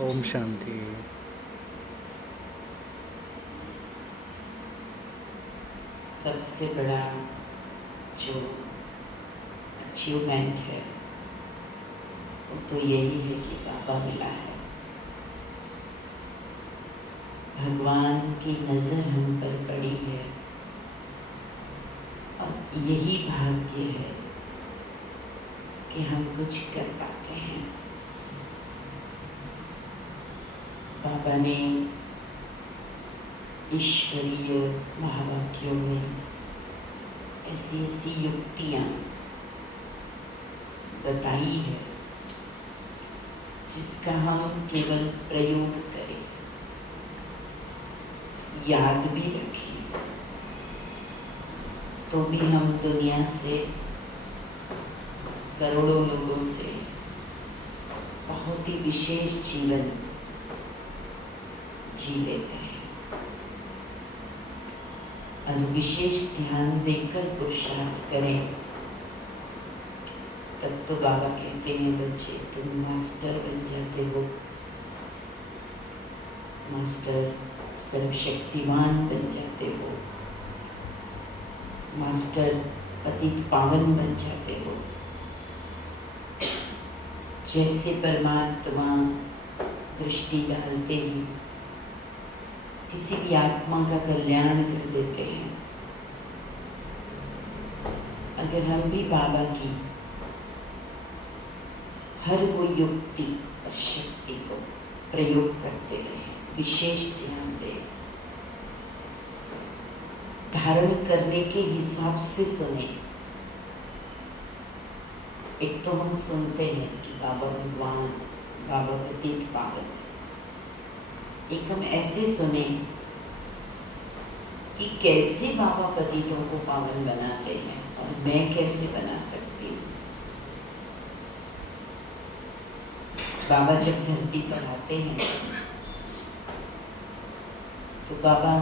ओम शांति। सबसे बड़ा जो अचीवमेंट है वो तो यही है कि बाबा मिला है। भगवान की नज़र हम पर पड़ी है और यही भाग्य है कि हम कुछ कर पाते हैं। बाबा ने ईश्वरीय महावाक्यों में ऐसी ऐसी युक्तियाँ बताई है जिसका हम केवल प्रयोग करें, याद भी रखें, तो भी हम दुनिया से करोड़ों लोगों से बहुत ही विशेष जीवन जी लेते हैं। और विशेष ध्यान देकर पुरुषार्थ करें तब तो बाबा कहते हैं बच्चे तुम मास्टर बन जाते हो, मास्टर सर्वशक्तिमान बन जाते हो, मास्टर पतित पावन बन जाते हो। जैसे परमात्मा दृष्टि डालते ही किसी भी आत्मा का कल्याण कर देते हैं। अगर हम भी बाबा की हर वो युक्ति और शक्ति को प्रयोग करते रहे, विशेष ध्यान दें, धारण करने के हिसाब से सुने। एक तो हम सुनते हैं कि बाबा भगवान, बाबा पतित पावन। एक हम ऐसे सुने कि कैसे बाबा पतितों को पावन बनाते हैं और मैं कैसे बना सकती हूँ। बाबा जब धरती पर आते हैं तो बाबा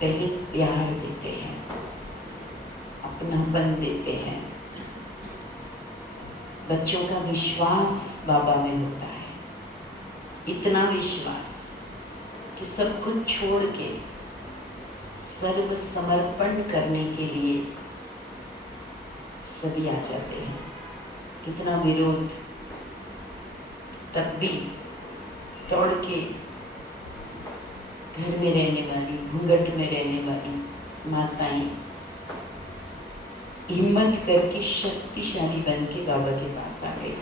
पहले प्यार देते हैं, अपनापन देते हैं। बच्चों का विश्वास बाबा में होता है, इतना विश्वास कि सब कुछ छोड़ के सर्व समर्पण करने के लिए सभी आ जाते हैं। कितना विरोध, तब भी दौड़ के घर में रहने वाली, घूंघट में रहने वाली माताएं हिम्मत करके शक्तिशाली बन के बाबा के पास आ गई।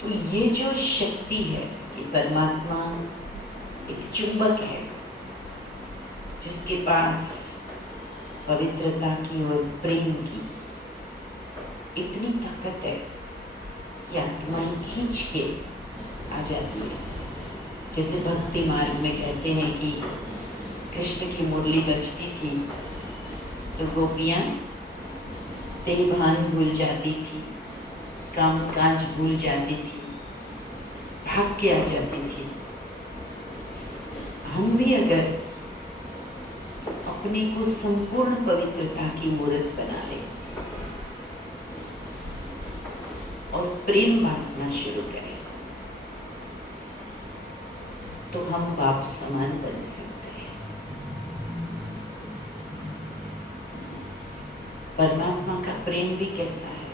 तो ये जो शक्ति है, ये परमात्मा एक चुंबक है जिसके पास पवित्रता की और प्रेम की इतनी ताकत है कि आत्माएं खींच के आ जाती है। जैसे भक्ति मार्ग में कहते हैं कि कृष्ण की मुरली बजती थी तो गोपियाँ तेल भान भूल जाती थी, काम काज भूल जाती थी, भाग के आ जाती थी। हम भी अगर अपने को संपूर्ण पवित्रता की मूर्त बना ले और प्रेम बांटना शुरू करें तो हम बाप समान बन सकते हैं। परमात्मा का प्रेम भी कैसा है,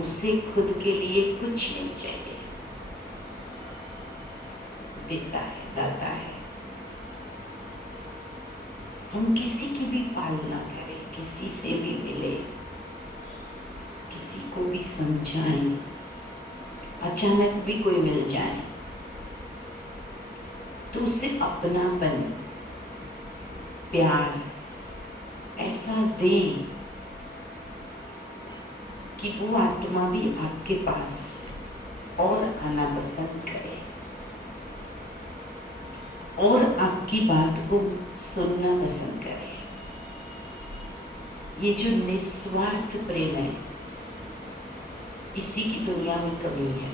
उसे खुद के लिए कुछ नहीं चाहिए, देता है, दाता है। हम किसी की भी पालना करें, किसी से भी मिले, किसी को भी समझाएं, अचानक भी कोई मिल जाए तो उसे अपनापन, प्यार ऐसा दें कि वो आत्मा भी आपके पास और आना पसंद करे और आपकी बात को सुनना पसंद करे। ये जो निस्वार्थ प्रेम है, इसी की दुनिया में कमी है।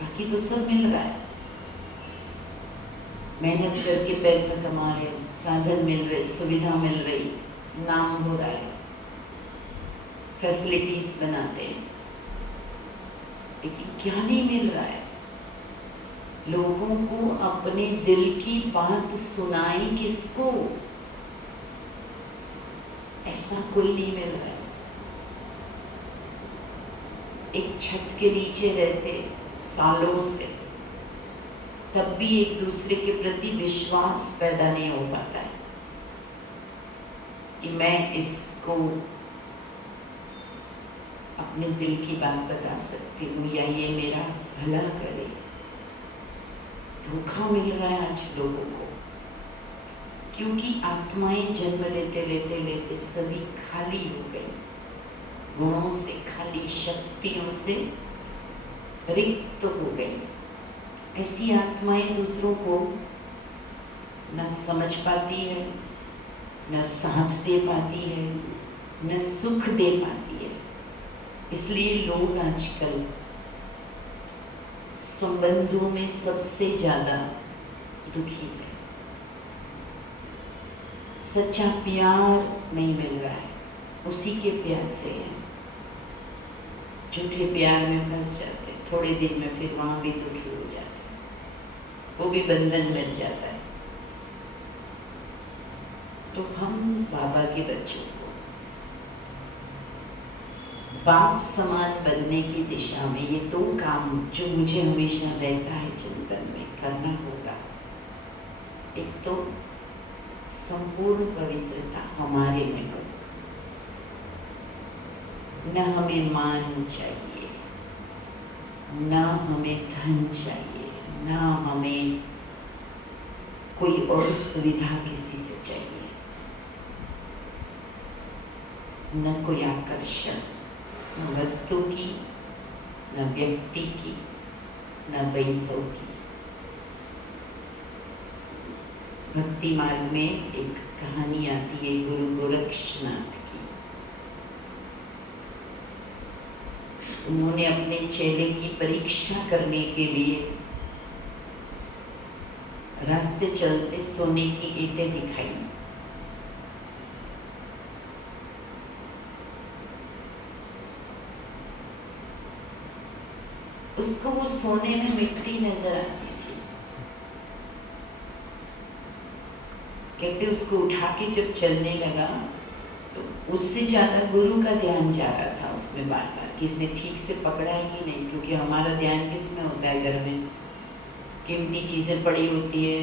बाकी तो सब मिल रहा है, मेहनत करके पैसा कमा रहे, साधन मिल रहे, सुविधा मिल रही, नाम हो रहा है, फैसिलिटीज बनाते हैं, लेकिन क्या नहीं मिल रहा है? लोगों को अपने दिल की बात सुनाए किसको? ऐसा कोई नहीं मिल रहा है। एक छत के नीचे रहते सालों से, तब भी एक दूसरे के प्रति विश्वास पैदा नहीं हो पाता है कि मैं इसको अपने दिल की बात बता सकती हूँ या ये मेरा भला करे। धोखा मिल रहा है आज लोगों को, क्योंकि आत्माएं जन्म लेते लेते लेते सभी खाली हो गई, गुणों से खाली, शक्तियों से रिक्त हो गई। ऐसी आत्माएं दूसरों को न समझ पाती है, न साथ दे पाती है, न सुख दे पाती है। इसलिए लोग आजकल संबंधों में सबसे ज़्यादा दुखी है। सच्चा प्यार नहीं मिल रहा है, उसी के प्यासे हैं। झूठे प्यार में फंस जाते, थोड़े दिन में फिर वहाँ भी दुखी हो जाते, वो भी बंधन मिल जाता है। तो हम बाबा के बच्चों को बाप समान बनने की दिशा में ये दो काम जो मुझे हमेशा रहता है चिंतन में करना होगा। एक तो संपूर्ण पवित्रता हमारे में हो, न हमें मान चाहिए, न हमें धन चाहिए, न हमें कोई और सुविधा किसी से चाहिए, न कोई आकर्षण, न वस्तु की, न व्यक्ति की, न वैभव की। भक्ति मार्ग में एक कहानी आती है गुरु गोरक्षनाथ की। उन्होंने अपने चेले की परीक्षा करने के लिए रास्ते चलते सोने की ईंटें दिखाई। उसको वो सोने में मिट्टी नजर आती थी। कहते उसको उठा के जब चलने लगा तो उससे ज़्यादा गुरु का ध्यान जा रहा था उसमें बार बार कि इसने ठीक से पकड़ा है कि नहीं, क्योंकि हमारा ध्यान किस में होता है? घर में कीमती चीज़ें पड़ी होती है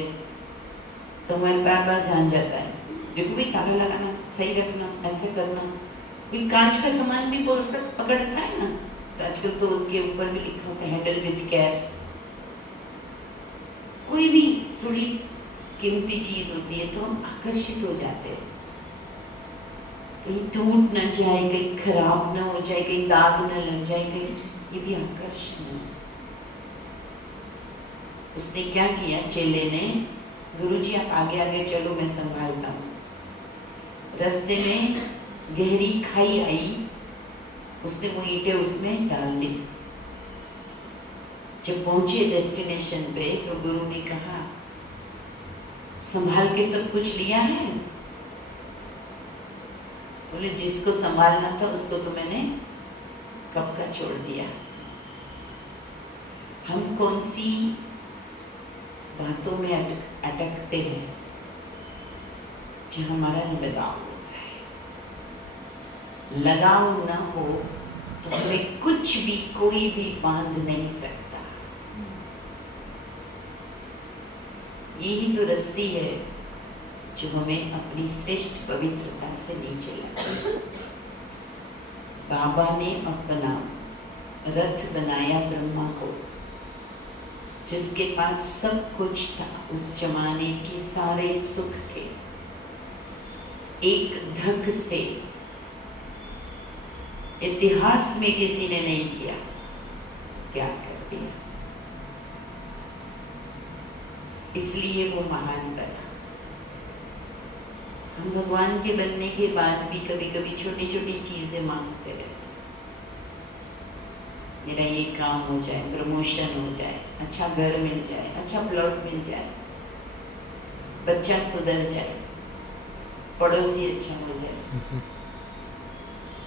तो हमारे बार बार ध्यान जाता है, देखो भाई ताला लगाना, सही रखना, ऐसे करना। कोई कांच का सामान भी पकड़ता है ना, तो आजकल तो उसके ऊपर भी लिखा होता है हैंडल विथ केयर। कोई भी थोड़ी कीमती चीज होती है तो हम आकर्षित हो जाते हैं, कहीं टूट ना जाए, कहीं खराब ना हो जाए, कहीं दाग ना लग जाए, कहीं, ये भी आकर्षण है। उसने क्या किया, चेले ने, गुरुजी आप आगे आगे चलो मैं संभालता हूँ। रास्ते में गहरी खाई आई, उसने वो ईंटें उसमें डाल दी। जब पहुंचे डेस्टिनेशन पे तो गुरु ने कहा संभाल के सब कुछ लिया है? बोले जिसको संभालना था उसको तो मैंने कब का छोड़ दिया। हम कौन सी बातों में अटकते हैं जहाँ हमारा लगाव होता है। लगाव ना हो तो हमें कुछ भी, कोई भी बांध नहीं सकता। यही तो रस्सी है जो हमें अपनी श्रेष्ठ पवित्रता से नीचे लाती। बाबा ने अपना रथ बनाया ब्रह्मा को, जिसके पास सब कुछ था, उस जमाने के सारे सुख थे, एक धक से इतिहास में किसी ने नहीं किया, त्याग कर दिया। इसलिए वो महान बना। हम भगवान के बनने के बाद भी कभी कभी छोटी छोटी चीजें मांगते रहते, मेरा ये काम हो जाए, प्रमोशन हो जाए, अच्छा घर मिल जाए, अच्छा प्लॉट मिल जाए, बच्चा सुधर जाए, पड़ोसी अच्छा हो जाए,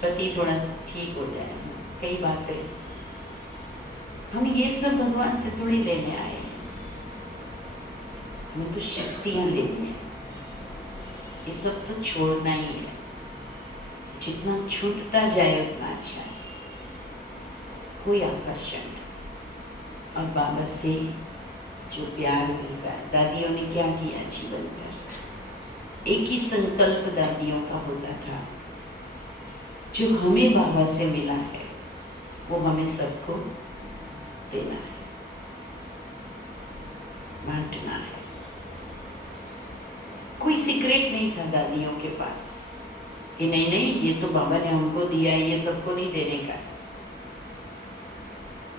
पति थोड़ा ठीक हो जाए, कई बातें। हम ये सब भगवान से थोड़ी लेने आए हैं, हमें तो शक्तियाँ लेनी है। ये सब तो छोड़ना ही है, जितना छूटता जाए उतना अच्छा है। कोई आकर्षण और बाबा से जो प्यार मिल रहा है। दादियों ने क्या किया जीवन भर, एक ही संकल्प दादियों का होता था, जो हमें बाबा से मिला है वो हमें सबको देना है, बांटना है। कोई सीक्रेट नहीं था दादियों के पास कि नहीं नहीं ये तो बाबा ने हमको दिया है, ये सबको नहीं देने का।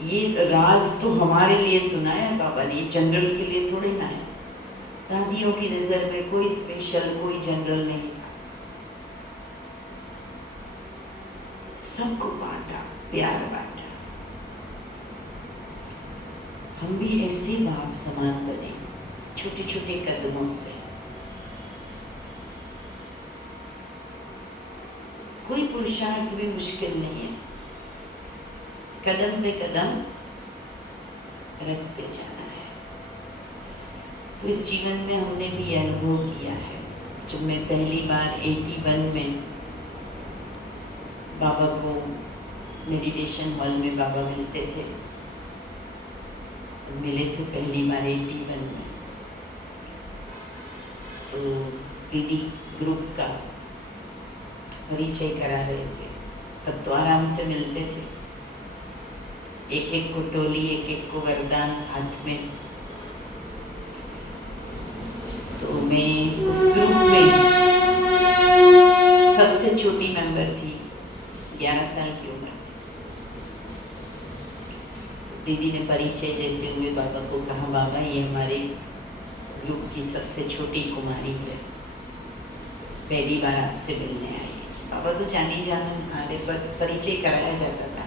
ये राज तो हमारे लिए सुनाया बाबा ने, जनरल के लिए थोड़ी ना है। दादियों की नजर में कोई स्पेशल, कोई जनरल नहीं था, सबको बांटा, प्यार बांटा। हम भी ऐसे बाप समान बने, छोटे छोटे कदमों से। कोई पुरुषार्थ भी मुश्किल नहीं है, कदम पे कदम रखते जाना है। तो इस जीवन में हमने भी अनुभव किया है। जब मैं पहली बार 81 में बाबा को मेडिटेशन हॉल में बाबा मिलते थे, मिले थे पहली बार 81 में, तो दीदी ग्रुप का परिचय करा रहे थे। तब तो आराम से मिलते थे, एक एक को टोली, एक एक को वरदान हाथ में। तो मैं उस ग्रुप में सबसे छोटी मेंबर थी, 11 साल की उम्र थी। दीदी ने परिचय देते हुए बाबा को कहा, बाबा ये हमारे ग्रुप की सबसे छोटी कुमारी है, पहली बार आपसे मिलने आई है। बाबा तो जाने जाने पर परिचय कराया जाता था।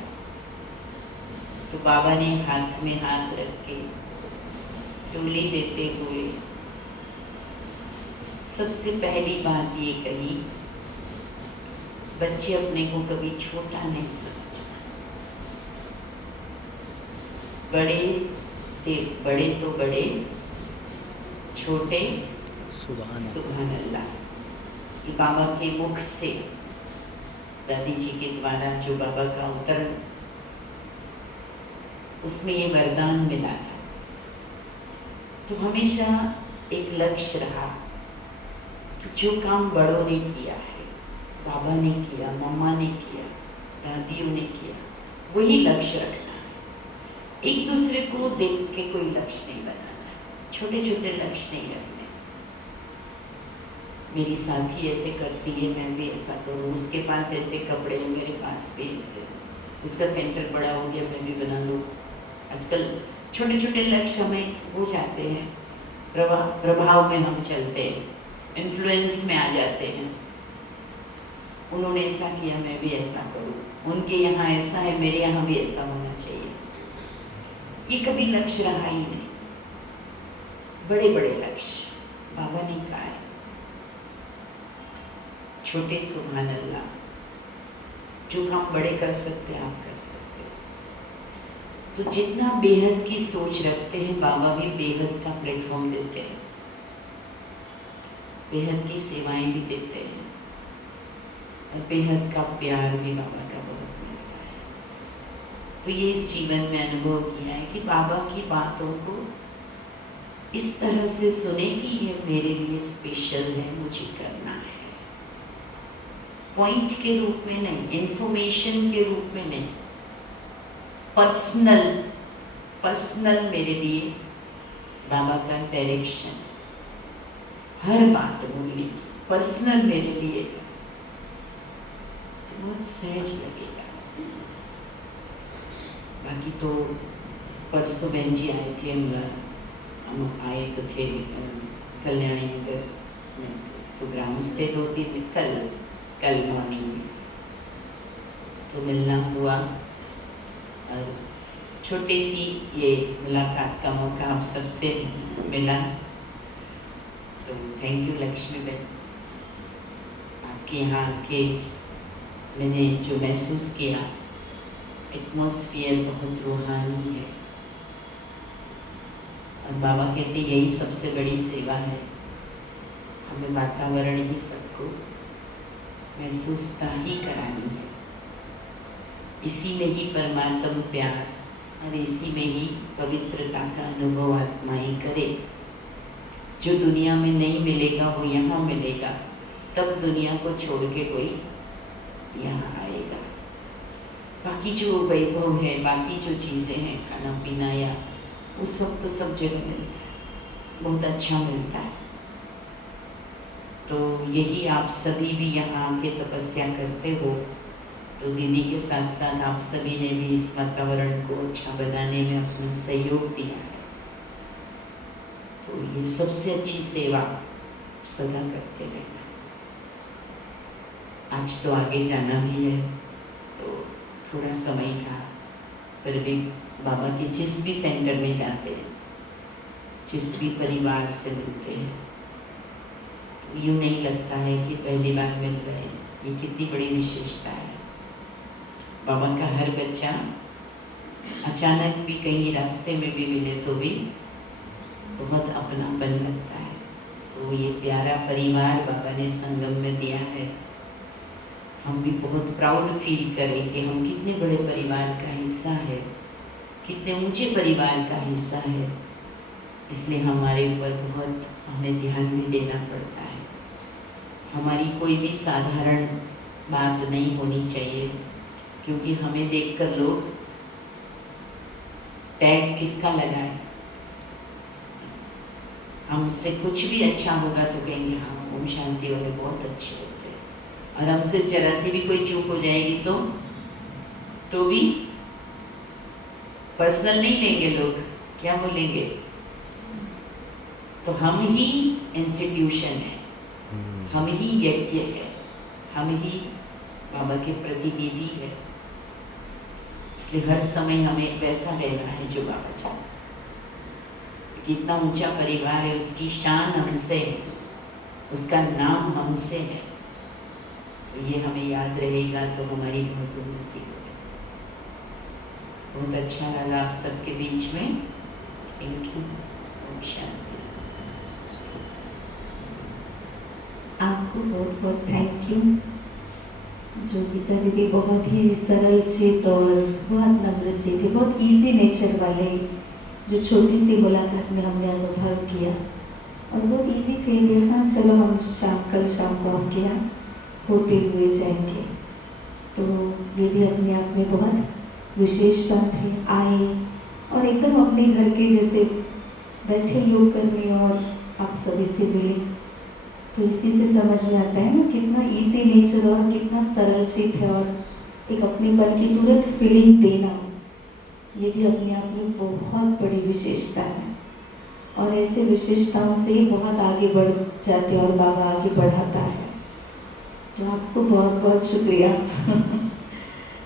तो बाबा ने हाथ में हाथ रख के टोली देते हुए सबसे पहली बात ये कही, बच्चे अपने को कभी छोटा नहीं समझना, बड़े तो बड़े, छोटे सुभान अल्लाह। ये बाबा के मुख से, दादी जी के द्वारा जो बाबा का अवतरण, उसमें ये वरदान मिला था। तो हमेशा एक लक्ष्य रहा कि जो काम बड़ों ने किया है, बाबा ने किया, मम्मा ने किया, दादियों ने किया, वही लक्ष्य रखना है। एक दूसरे को देख के कोई लक्ष्य नहीं बनाना है, छोटे छोटे लक्ष्य नहीं रखने। मेरी साथी ऐसे करती है, मैं भी ऐसा करूँ, उसके पास ऐसे कपड़े हैं, मेरे पास भी ऐसे, उसका सेंटर बड़ा हो गया, मैं भी बना लूँ। आजकल छोटे छोटे लक्ष्य हमें हो जाते हैं, प्रभाव में हम चलते हैं, इन्फ्लुएंस में आ जाते हैं। उन्होंने ऐसा किया, मैं भी ऐसा करूँ, उनके यहाँ ऐसा है, मेरे यहाँ भी ऐसा होना चाहिए। ये कभी लक्ष्य रहा ही नहीं। बड़े बड़े लक्ष्य बाबा ने कहा है, छोटे सुभान अल्लाह। जो काम बड़े कर सकते हैं आप कर सकते हो। तो जितना बेहद की सोच रखते हैं, बाबा भी बेहद का प्लेटफॉर्म देते हैं, बेहद की सेवाएं भी देते हैं, और बेहद का प्यार भी बाबा का बहुत मिलता है। तो ये इस जीवन में अनुभव किया है कि बाबा की बातों को इस तरह से सुने कि ये मेरे लिए स्पेशल है, मुझे करना है। पॉइंट के रूप में नहीं, इंफॉर्मेशन के रूप में नहीं, पर्सनल मेरे लिए बाबा का डायरेक्शन, हर बात बोलने की पर्सनल मेरे लिए, तो बहुत सहज लगेगा। बाकी तो परसों बहन जी आए थे, हम आए तो थे कल्याणी नगर में, प्रोग्राम्स थे 2-3 दिन, कल मॉर्निंग में तो मिलना हुआ, और छोटी सी ये मुलाकात का मौका आप सबसे मिला। तो थैंक यू लक्ष्मी बहन, आपके यहाँ के मैंने जो महसूस किया, एटमॉस्फेयर बहुत रूहानी है। यही सबसे बड़ी सेवा है। हमें वातावरण ही सबको महसूसता ही करानी है। इसी में ही परमात्म प्यार और इसी में ही पवित्रता का अनुभव आत्माएं करे। जो दुनिया में नहीं मिलेगा वो यहाँ मिलेगा, तब दुनिया को छोड़ के कोई यहाँ आएगा। बाकी जो वैभव है, बाकी जो चीज़ें हैं, खाना पीना या वो सब तो सब जगह मिलता है, बहुत अच्छा मिलता है। तो यही आप सभी भी यहाँ आके तपस्या करते हो, तो दीदी के साथ साथ आप सभी ने भी इस वातावरण को अच्छा बनाने में अपना सहयोग दिया है। तो ये सबसे अच्छी सेवा सदा करते रहना। आज तो आगे जाना भी है, तो थोड़ा समय था, फिर भी बाबा के जिस भी सेंटर में जाते हैं, जिस भी परिवार से मिलते हैं, यूँ नहीं लगता है कि पहली बार मिल रहे हैं। ये कितनी बड़ी विशेषता है। बाबा का हर बच्चा अचानक भी कहीं रास्ते में भी मिले तो भी बहुत अपनापन लगता है। तो ये प्यारा परिवार बाबा ने संगम में दिया है। हम भी बहुत प्राउड फील करें कि हम कितने बड़े परिवार का हिस्सा है, कितने ऊंचे परिवार का हिस्सा है। इसलिए हमारे ऊपर बहुत हमें ध्यान भी देना पड़ता है। हमारी कोई भी साधारण बात नहीं होनी चाहिए, क्योंकि हमें देखकर लोग टैग किसका लगाए। हमसे कुछ भी अच्छा होगा तो कहेंगे हाँ ओम शांति वाले बहुत अच्छे होते हैं, और हमसे जरा सी भी कोई चूक हो जाएगी तो भी पर्सनल नहीं लेंगे लोग, क्या बोलेंगे? तो हम ही इंस्टीट्यूशन है, हम ही यज्ञ है, हम ही बाबा के प्रतिनिधि है। इसलिए हर समय हमें वैसा रहना है जो बाबा चाहते। कितना ऊंचा परिवार है, उसकी शान हमसे है, उसका नाम हमसे है। तो ये हमें याद रहेगा तो हमारी बहुत उन्नति होगी। बहुत अच्छा लगा आप सबके बीच में। Thank you. ओम शांति। आपको बहुत बहुत थैंक यू। जो गीता दीदी बहुत ही सरल चित और बहुत नम्र चित है, बहुत इजी नेचर वाले, जो छोटी सी मुलाकात में हमने अनुभव किया और बहुत इजी कह दिया हाँ चलो हम कल शाम को आपके यहाँ होते हुए जाएंगे। तो ये भी अपने आप में बहुत विशेष बात है। आए और एकदम अपने घर के जैसे बैठे योग करने और आप सभी से मिले, तो इसी से समझ में आता है ना कितना इजी नेचर और कितना सरल चित है, और एक अपनेपन की तुरंत फीलिंग देना, ये भी अपने आप में बहुत बड़ी विशेषता है। और ऐसे विशेषताओं से ही बहुत आगे बढ़ जाते और बाबा आगे बढ़ाता है। तो आपको बहुत बहुत शुक्रिया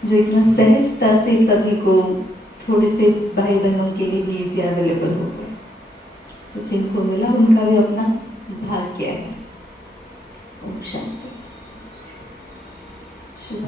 जो इतना सहजता से सभी को, थोड़े से भाई बहनों के लिए भी इजी अवेलेबल हो गए। तो जिनको मिला उनका भी अपना भाग्य है। ओम शांति। शुभ